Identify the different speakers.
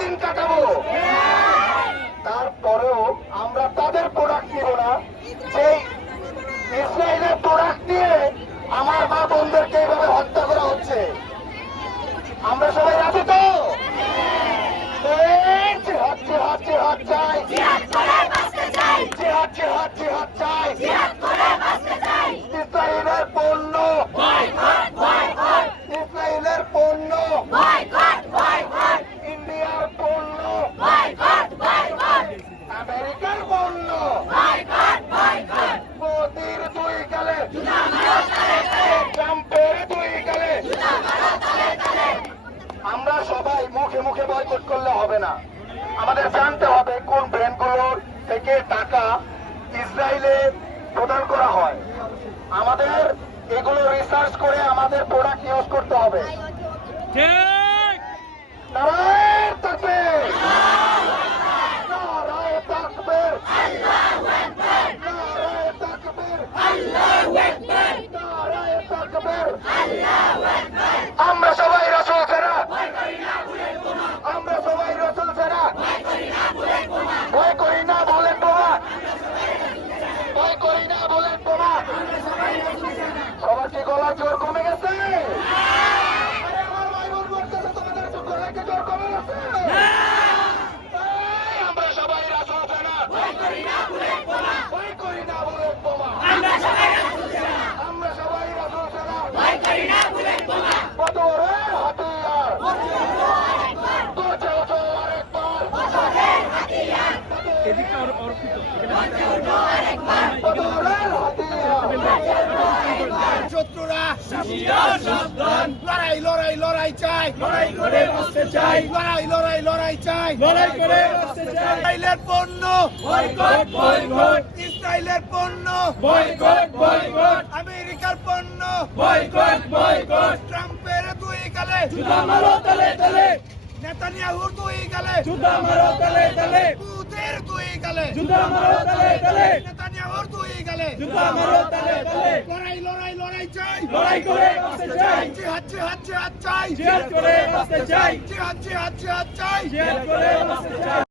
Speaker 1: দিন কাটাবো। তারপরেও আমরা তাদের প্রোডাক্ট নিব না। সেই ইসরায়েলের প্রোডাক্ট নিয়ে আমার মা বোনদেরকে এইভাবে হত্যা করা হচ্ছে। আমরা সবাই আছি তো? হচ্ছে হচ্ছে জিহাদ জিহাদ চাই জিহাদ জিহাদ জিহাদ চাই ইসরায়েলের পণ্য ইসরায়েলের পণ্য ইন্ডিয়ার পণ্য আমেরিকার পণ্য মোদির দুই গালে ট্রাম্পের দুই গালে আমরা সবাই মুখে মুখে বয়কট করলে হবে না। আমাদের জানতে হবে কোন ব্র্যান্ডগুলোর থেকে টাকা ইসরায়েলে প্রদান করা হয়। আমাদের এগুলো রিসার্চ করে আমাদের প্রোডাক্ট ইউজ করতে হবে। নারায়ণ নারায়ণ তাকবীর নারায়ণ তাকবীর নারায়ণ তাকবীর আমরা সবাই রসুল ফেরা আমরা সবাই রসুল ফেরা ভয় করি না বলেন বোমা ভয় করি না বলেন বোমা সবার কি গলার জোর কমে গেছে আরে আমার ভাই বোন বলতেছে তোমাদের তো গলায় কি জোর কমে গেছে এই, আমরা সবাই রাসুল ফেরা ভয় করি না বলেন বোমা ভয় করি না বলেন বোমা আমরা সবাই রাসুল ফেরা বদরের হাতিয়ার গর্জে ওঠো আরেকবার হাতিয়ার
Speaker 2: শত্রুরা লড়াই লড়াই লড়াই চাই।
Speaker 3: লড়াই করে বাঁচতে চাই।
Speaker 2: লড়াই লড়াই লড়াই চাই।
Speaker 3: লড়াই করে বাঁচতে চাই।
Speaker 2: ইসরায়েলের পণ্য।
Speaker 3: Boycott boycott.
Speaker 2: ইসরায়েলের পণ্য।
Speaker 3: Boycott boycott.
Speaker 2: আমেরিকার পণ্য।
Speaker 3: Boycott boycott.
Speaker 2: ট্রাম্পের দুই গালে।
Speaker 3: জুতা মারো তলে তলে।
Speaker 2: নেতানিয়াহুর দুই গালে।
Speaker 3: জুতা মারো তলে তলে।
Speaker 2: গালে।
Speaker 3: জুতা মারো তলে তলে
Speaker 2: নেতানিয়াহুর দুই গালে।
Speaker 3: জুতা মারো তলে তলে
Speaker 2: লড়াই লড়াই লড়াই চাই।
Speaker 3: লড়াই করে বাঁচতে চাই।
Speaker 2: জিহাদ জিহাদ জিহাদ চাই।
Speaker 3: জিহাদ করে বাঁচতে চাই।
Speaker 2: জিহাদ জিহাদ জিহাদ চাই।
Speaker 3: জিহাদ করে বাঁচতে চাই।